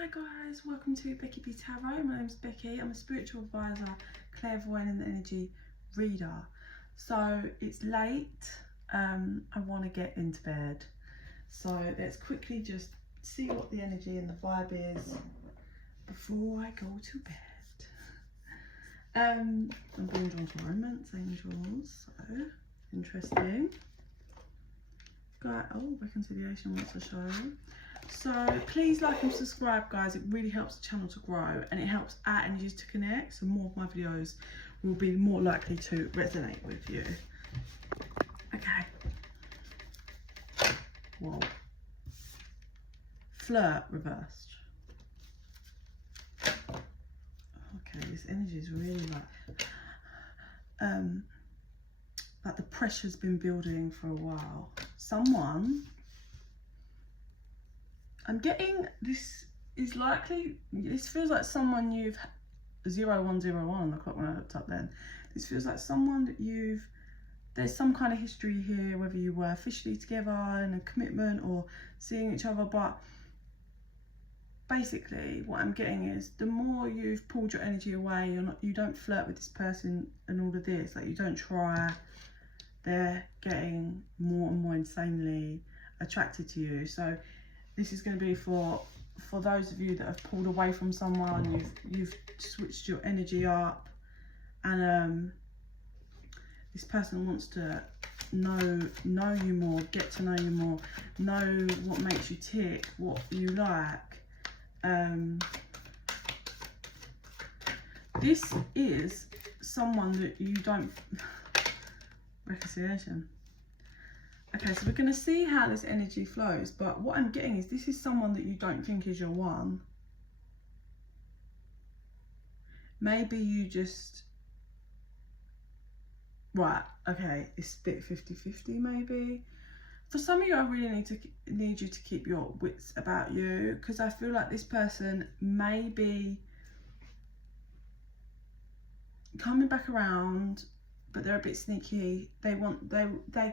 Hi guys, welcome to bekibtarot. My name's Becky. I'm a spiritual advisor, clairvoyant and energy reader. So it's late, I want to get into bed. So let's quickly just see what the energy and the vibe is before I go to bed. I'm being drawn to romance angels, so interesting. Oh, reconciliation wants to show. So please like and subscribe guys, it really helps the channel to grow and it helps our energies to connect, so more of my videos will be more likely to resonate with you. Okay. Whoa. Flirt reversed. Okay, this energy is really like the pressure's been building for a while. Someone, I'm getting, this is likely, this feels like someone you've, 0101 on the clock when I looked up then. This feels like someone that there's some kind of history here, whether you were officially together in a commitment or seeing each other, but basically what I'm getting is the more you've pulled your energy away, you don't flirt with this person and all of this, like you don't try, they're getting more and more insanely attracted to you. So this is going to be for those of you that have pulled away from someone, you've switched your energy up, and this person wants to know you more, get to know you more, know what makes you tick, what you like. This is someone that you don't reconciliation. Okay, so we're going to see how this energy flows, but what I'm getting is this is someone that you don't think is your one. Maybe you just, right, okay, it's a bit 50-50 maybe. For some of you, I really need you to keep your wits about you, because I feel like this person may be coming back around, but they're a bit sneaky. They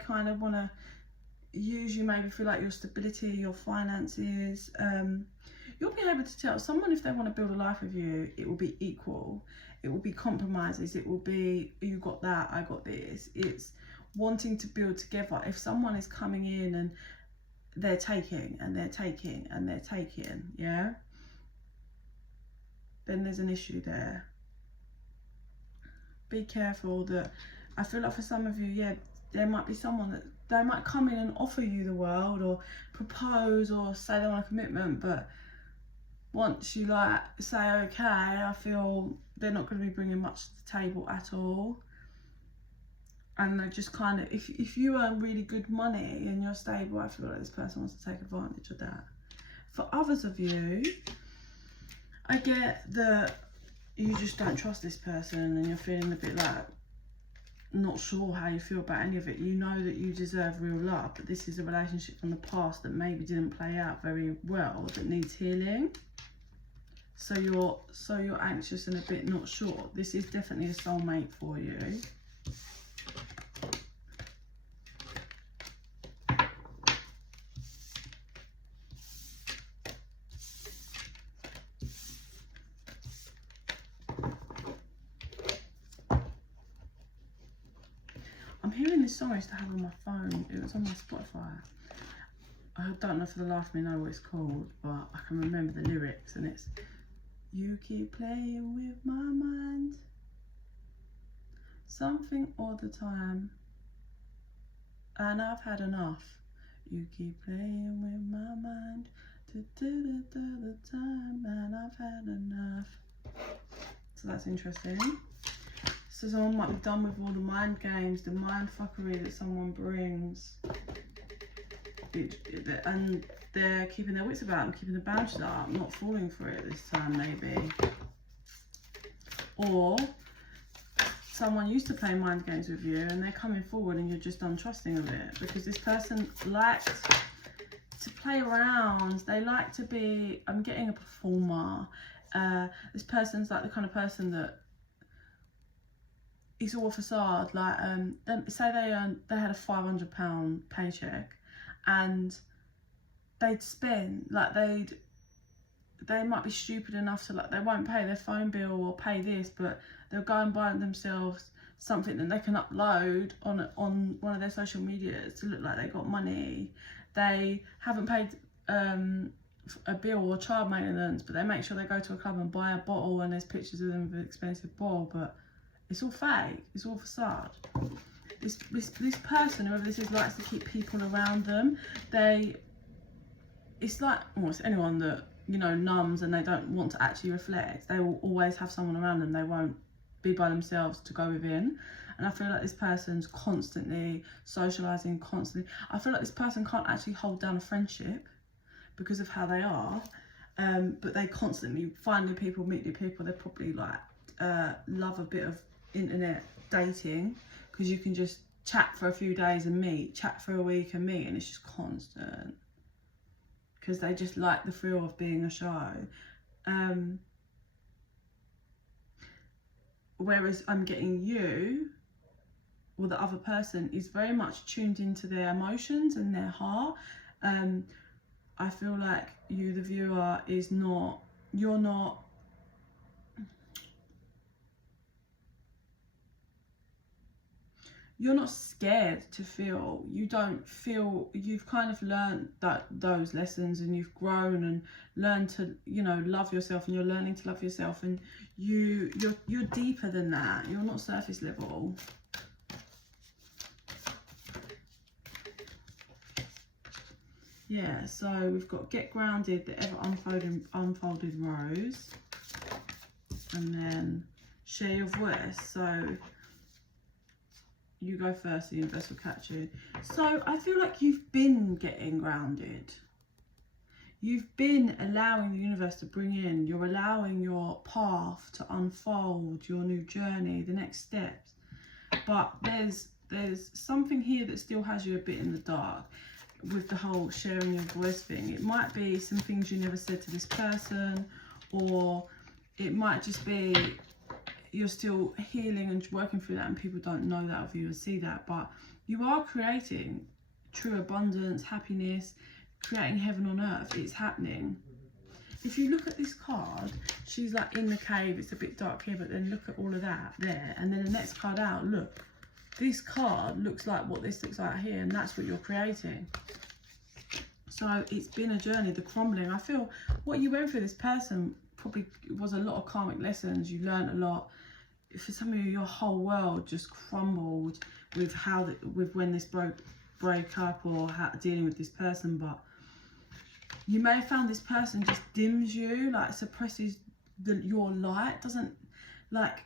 kind of want to use you, maybe feel like your stability, your finances. You'll be able to tell someone if they want to build a life with you, it will be equal. It will be compromises. It will be, you got that, I got this. It's wanting to build together. If someone is coming in and they're taking and they're taking and they're taking, yeah, then there's an issue there. Be careful that, I feel like for some of you, yeah, there might be someone that they might come in and offer you the world or propose or say they want a commitment, but once you like say okay, I feel they're not going to be bringing much to the table at all, and they just kind of, if you earn really good money and you're stable, I feel like this person wants to take advantage of that. For others of you, I get that you just don't trust this person and you're feeling a bit like not sure how you feel about any of it. You know that you deserve real love, but this is a relationship from the past that maybe didn't play out very well, that needs healing. So you're anxious and a bit not sure. This is definitely a soulmate for you. I'm hearing this song I used to have on my phone. It was on my Spotify. I don't know for the life of me know what it's called, but I can remember the lyrics, and it's, you keep playing with my mind, something all the time, and I've had enough. You keep playing with my mind, the time, and I've had enough. So that's interesting. So someone might be done with all the mind games, the mind fuckery that someone brings. And they're keeping their wits about them, keeping the boundaries up, not falling for it this time maybe. Or someone used to play mind games with you and they're coming forward and you're just untrusting of it, because this person likes to play around. They like to be, I'm getting a performer. This person's like the kind of person that it's all a facade. Like say they had a £500 paycheck and they'd spend, like they might be stupid enough to, like, they won't pay their phone bill or pay this, but they'll go and buy themselves something that they can upload on one of their social medias to look like they got money. They haven't paid a bill or child maintenance, but they make sure they go to a club and buy a bottle, and there's pictures of them with an expensive bottle, but it's all fake, it's all facade. This person, whoever this is, likes to keep people around them. It's like almost anyone that, you know, numbs and they don't want to actually reflect. They will always have someone around them. They won't be by themselves to go within. And I feel like this person's constantly socializing, constantly. I feel like this person can't actually hold down a friendship because of how they are, but they constantly find new people, meet new people. They probably like love a bit of internet dating, because you can just chat for a few days and meet, chat for a week and meet, and it's just constant, because they just like the thrill of being a show. Whereas I'm getting you, or the other person, is very much tuned into their emotions and their heart. I feel like you, the viewer, you're not scared to feel. You don't feel, you've kind of learned those lessons, and you've grown and learned to, you know, love yourself, and you're learning to love yourself, and you're deeper than that. You're not surface level. Yeah, so we've got get grounded, the ever unfolded rose, and then share your voice. So you go first, the universe will catch you. So I feel like you've been getting grounded. You've been allowing the universe to bring in, you're allowing your path to unfold, your new journey, the next steps. But there's something here that still has you a bit in the dark with the whole sharing your voice thing. It might be some things you never said to this person, or it might just be you're still healing and working through that, and people don't know that of you or see that. But you are creating true abundance, happiness, creating heaven on earth. It's happening. If you look at this card, she's like in the cave. It's a bit dark here, but then look at all of that there, and then the next card out, look, this card looks like what this looks like here, and that's what you're creating. So it's been a journey, the crumbling. I feel what you went through, this person, probably was a lot of karmic lessons. You learned a lot. For some of you, your whole world just crumbled with when this break up, or dealing with this person. But you may have found this person just dims you, like suppresses your light. Doesn't, like,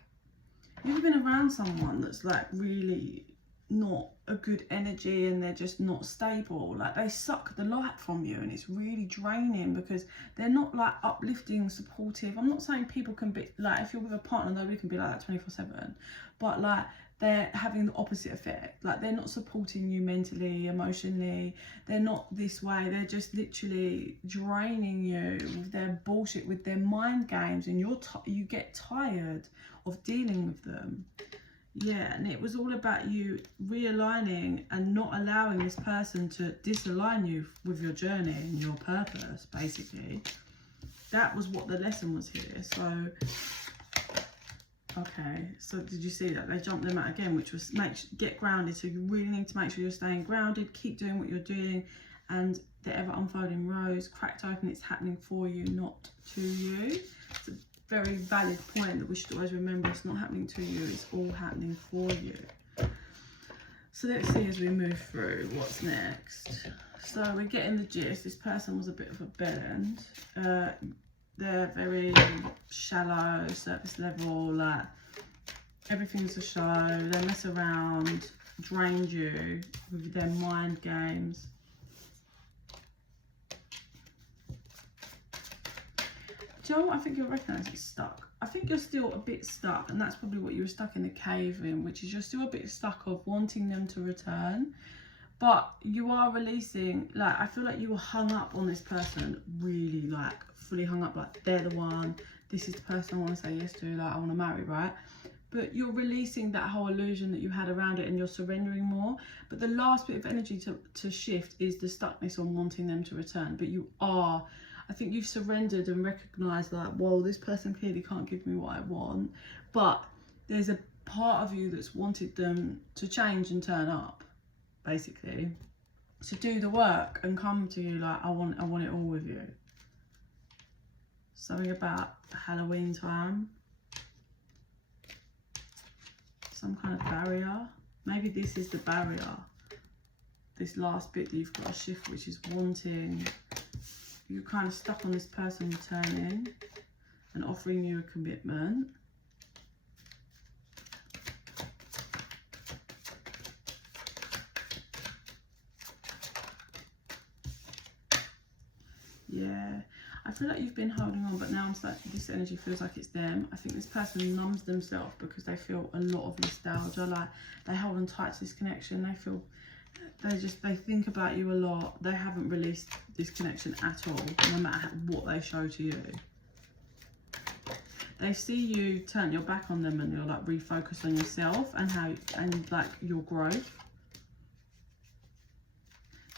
you've ever been around someone that's like really not a good energy, and they're just not stable, like they suck the light from you, and it's really draining because they're not like uplifting, supportive. I'm not saying people can be like, if you're with a partner, nobody can be like that 24/7, but like they're having the opposite effect. Like they're not supporting you mentally, emotionally. They're not this way. They're just literally draining you with their bullshit, with their mind games, and you get tired of dealing with them. Yeah, and it was all about you realigning and not allowing this person to disalign you with your journey and your purpose, basically. That was what the lesson was here. So, okay, so did you see that? They jumped them out again, which was get grounded. So you really need to make sure you're staying grounded, keep doing what you're doing, and the ever unfolding rose cracked open. It's happening for you, not to you. It's a very valid point that we should always remember. It's not happening to you, it's all happening for you. So let's see as we move through what's next. So we're getting the gist. This person was a bit of a bellend. They're very shallow, surface level, like everything's a show. They mess around, drain you with their mind games. Do you know what? I think you'll recognise it's stuck. I think you're still a bit stuck, and that's probably what you were stuck in the cave in, which is you're still a bit stuck of wanting them to return. But you are releasing, like, I feel like you were hung up on this person, really, like, fully hung up, like, they're the one, this is the person I want to say yes to, like, I want to marry, right? But you're releasing that whole illusion that you had around it, and you're surrendering more. But the last bit of energy to shift is the stuckness on wanting them to return. But you are, I think you've surrendered and recognised like, well, this person clearly can't give me what I want, but there's a part of you that's wanted them to change and turn up, basically, to do the work and come to you like, I want it all with you. Something about Halloween time, some kind of barrier. Maybe this is the barrier, this last bit that you've got to shift, which is wanting. You're kind of stuck on this person returning and offering you a commitment. Yeah, I feel like you've been holding on, but now I'm like, this energy feels like it's them. I think this person numbs themselves because they feel a lot of nostalgia, like they hold on tight to this connection. They feel, they think about you a lot. They haven't released this connection at all, no matter what they show to you. They see you turn your back on them and you're like refocused on yourself and like your growth.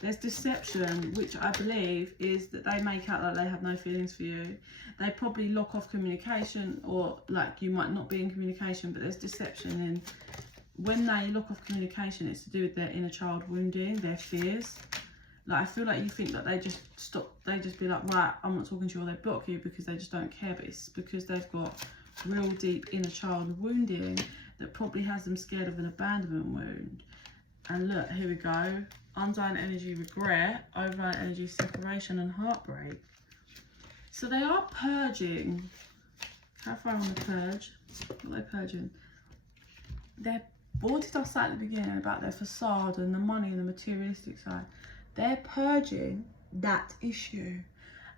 There's deception, which I believe is that they make out like they have no feelings for you. They probably lock off communication, or like you might not be in communication, but there's deception. And when they lock off communication, it's to do with their inner child wounding, their fears. Like, I feel like you think that they just stop, they just be like, right, I'm not talking to you, or they block you because they just don't care, but it's because they've got real deep inner child wounding that probably has them scared of an abandonment wound. And look, here we go. Undying energy, regret, overlying energy, separation and heartbreak. So they are purging. How far on the purge? What are they purging? They're, what did I say at the beginning about their facade and the money and the materialistic side? They're purging that issue.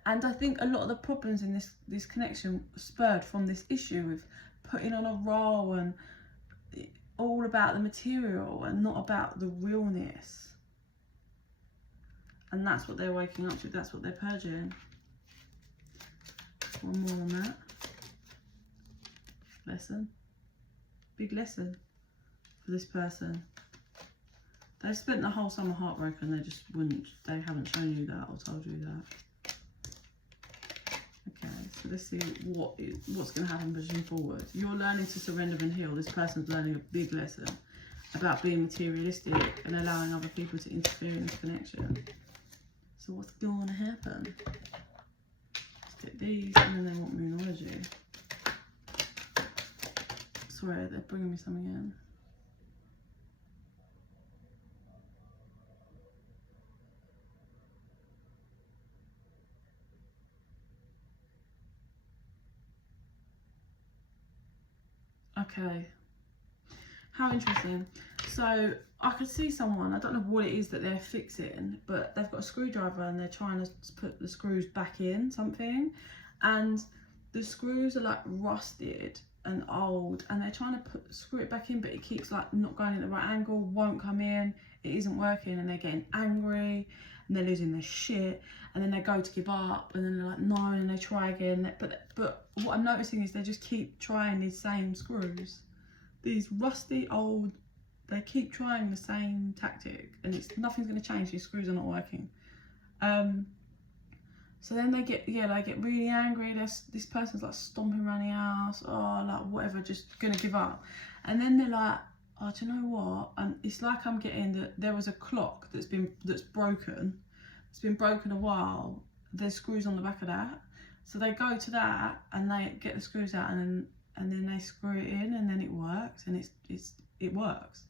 And I think a lot of the problems in this connection spurred from this issue with putting on a role and all about the material and not about the realness. And that's what they're waking up to. That's what they're purging. One more on that. Lesson. Big lesson for this person. They've spent the whole summer heartbroken. They haven't shown you that or told you that. Okay, so let's see what's going to happen pushing forward. You're learning to surrender and heal. This person's learning a big lesson about being materialistic and allowing other people to interfere in this connection. So what's going to happen? Let's get these, and then they want moonology. Sorry, they're bringing me something in. Okay, how interesting. So I could see someone, I don't know what it is that they're fixing, but they've got a screwdriver and they're trying to put the screws back in something, and the screws are like rusted and old, and they're trying to screw it back in, but it keeps like not going at the right angle, won't come in, it isn't working, and they're getting angry and they're losing their shit, and then they go to give up, and then they're like no, and they try again, but what I'm noticing is they just keep trying these same screws, these rusty old, they keep trying the same tactic, and nothing's going to change. These screws are not working. So then they get really angry. This person's like stomping around the house, like whatever, just gonna give up. And then they're like, oh, do you know what? And it's like I'm getting that there was a clock that's broken. It's been broken a while. There's screws on the back of that. So they go to that and they get the screws out, and then they screw it in, and then it works, and it works.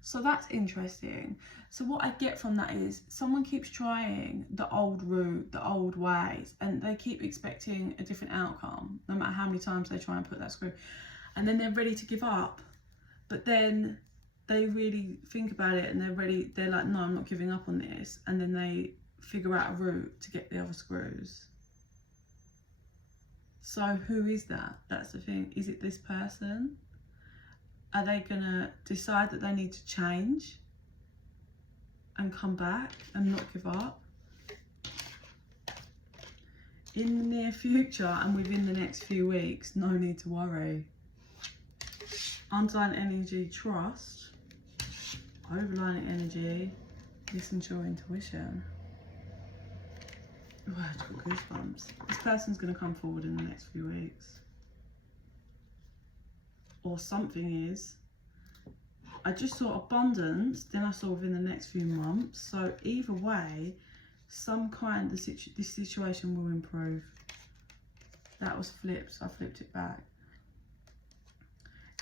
So that's interesting. So what I get from that is someone keeps trying the old route, the old ways, and they keep expecting a different outcome, no matter how many times they try and put that screw. And then they're ready to give up. But then they really think about it and they're like, no, I'm not giving up on this. And then they figure out a route to get the other screws. So who is that? That's the thing. Is it this person? Are they gonna decide that they need to change and come back and not give up? In the near future and within the next few weeks, no need to worry. Underlying energy, trust. Overlying energy, listen to your intuition. Oh, I've got goosebumps. This person's going to come forward in the next few weeks. Or something is. I just saw abundance, then I saw within the next few months. So either way, some kind of this situation will improve. That was flipped, so I flipped it back.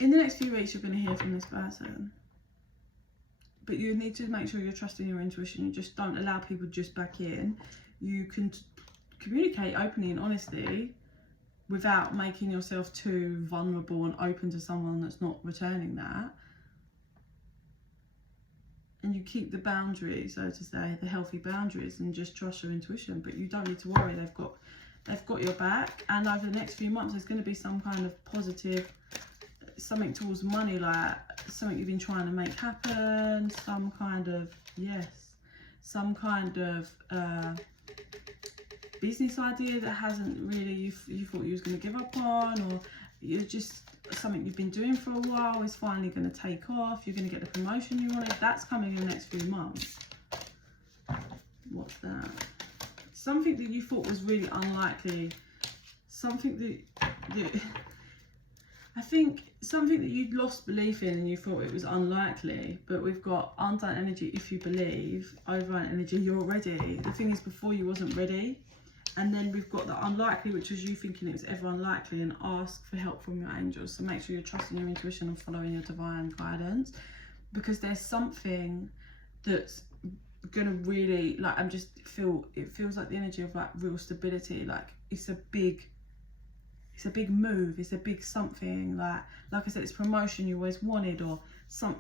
In the next few weeks, you're going to hear from this person. But you need to make sure you're trusting your intuition. You just don't allow people just back in. You can communicate openly and honestly without making yourself too vulnerable and open to someone that's not returning that. And you keep the boundaries, so to say, the healthy boundaries, and just trust your intuition. But you don't need to worry, they've got your back. And over the next few months, there's going to be some kind of positive, something towards money, like something you've been trying to make happen, some kind of, some kind of business idea that hasn't really, you thought you was going to give up on, or you're just, something you've been doing for a while is finally going to take off. You're going to get the promotion you wanted. That's coming in the next few months. What's that? Something that you thought was really unlikely. Something that I think something that you'd lost belief in and you thought it was unlikely. But we've got undone energy if you believe, overrun energy you're ready. The thing is, before you wasn't ready. And then we've got the unlikely, which was you thinking it was ever unlikely, and ask for help from your angels. So make sure you're trusting your intuition and following your divine guidance, because there's something that's gonna really, like, it feels like the energy of like real stability. Like it's a big move, it's a big something, like I said, it's promotion you always wanted, or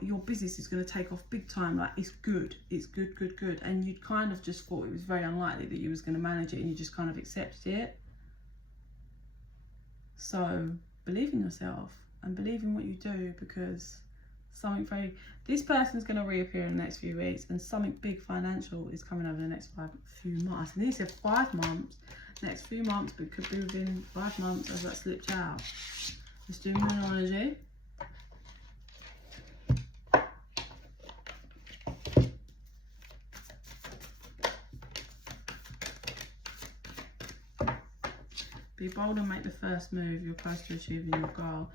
your business is going to take off big time. Like it's good, and you kind of just thought it was very unlikely that you was going to manage it, and you just kind of accepted it. So believe in yourself and believe in what you do, because this person's going to reappear in the next few weeks, and something big financial is coming over the next few months. And these are 5 months, next few months, but it could be within 5 months as that slipped out. Let's do numerology. Be bold and make the first move. You're close to achieving your goal.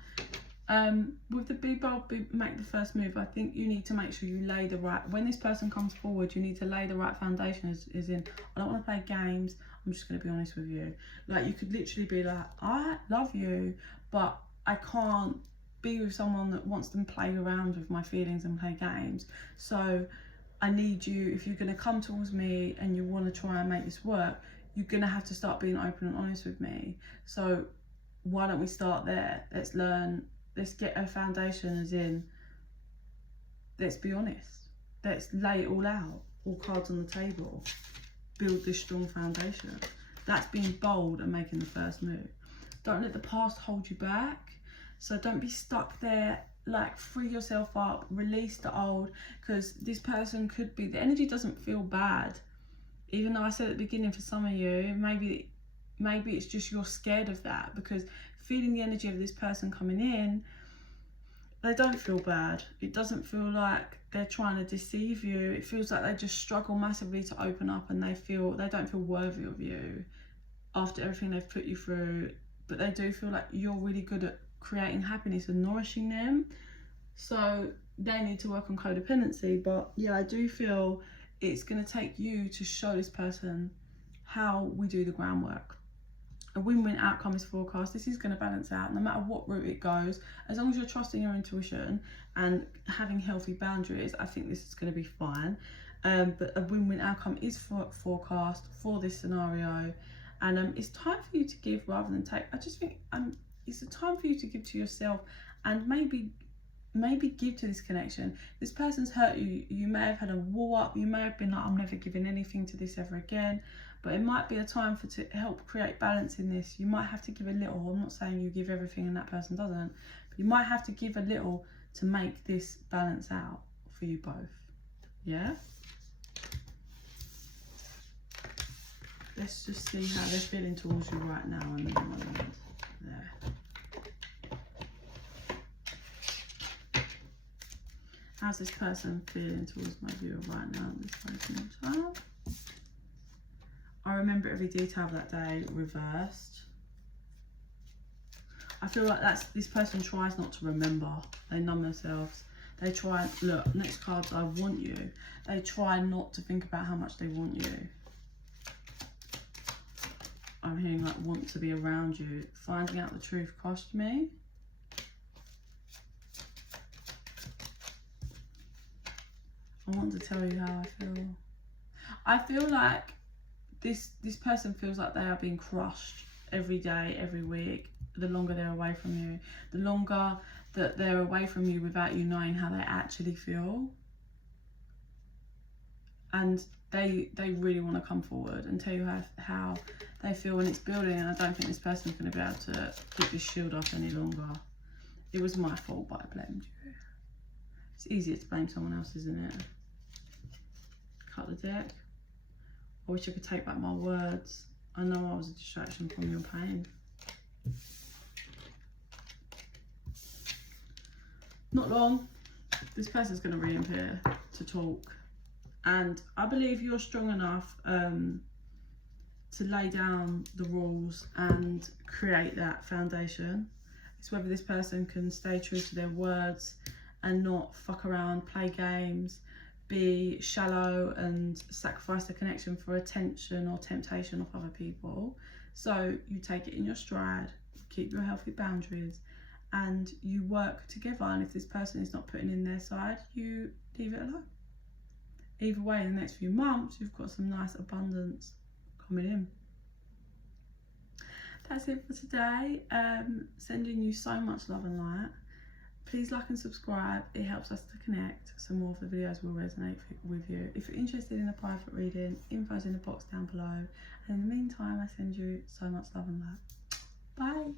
With the be bold, make the first move, I think you need to make sure you lay the right, when this person comes forward, you need to lay the right foundation, as in, I don't want to play games, I'm just going to be honest with you. Like, you could literally be like, I love you, but I can't be with someone that wants to play around with my feelings and play games. So I need you, if you're going to come towards me and you want to try and make this work, you're going to have to start being open and honest with me. So why don't we start there? Let's learn. Let's get a foundation, as in, let's be honest. Let's lay it all out, all cards on the table. Build this strong foundation. That's being bold and making the first move. Don't let the past hold you back. So don't be stuck there. Like, free yourself up, release the old, because this person could be, the energy doesn't feel bad. Even though I said at the beginning, for some of you, maybe it's just you're scared of that, because feeling the energy of this person coming in, they don't feel bad. It doesn't feel like they're trying to deceive you. It feels like they just struggle massively to open up, and they don't feel worthy of you after everything they've put you through. But they do feel like you're really good at creating happiness and nourishing them. So they need to work on codependency. But yeah, I do feel it's going to take you to show this person how we do the groundwork. A win-win outcome is forecast. This is going to balance out no matter what route it goes. As long as you're trusting your intuition and having healthy boundaries, I think this is going to be fine. But a win-win outcome is forecast for this scenario. And it's time for you to give rather than take. I just think it's a time for you to give to yourself, and maybe give to this connection. This person's hurt you. You may have had a wall up. You may have been like, I'm never giving anything to this ever again. But it might be a time to help create balance in this. You might have to give a little. I'm not saying you give everything and that person doesn't. But you might have to give a little to make this balance out for you both. Yeah? Let's just see how they're feeling towards you right now in the moment. There. How's this person feeling towards my viewer right now at this moment in time? remember every detail of that day reversed. I feel like this person tries not to remember. They numb themselves. They try, look, next card's I want you. They try not to think about how much they want you. I'm hearing like want to be around you. Finding out the truth cost me. I want to tell you how I feel. I feel like this person feels like they are being crushed every day, every week. The longer they're away from you, the longer that they're away from you without you knowing how they actually feel. And they really want to come forward and tell you how they feel when it's building. And I don't think this person's going to be able to keep this shield up any longer. It was my fault, but I blamed you. It's easier to blame someone else, isn't it? Cut the deck. I wish I could take back my words. I know I was a distraction from your pain. Not long, this person's going to reappear to talk, and I believe you're strong enough to lay down the rules and create that foundation. It's whether this person can stay true to their words and not fuck around, play games, be shallow and sacrifice the connection for attention or temptation of other people. So you take it in your stride, keep your healthy boundaries, and you work together. And if this person is not putting in their side, you leave it alone. Either way, in the next few months, you've got some nice abundance coming in. That's it for today. Sending you so much love and light. Please like and subscribe. It helps us to connect, so more of the videos will resonate with you. If you're interested in a private reading, info's in the box down below. And in the meantime, I send you so much love and light. Bye.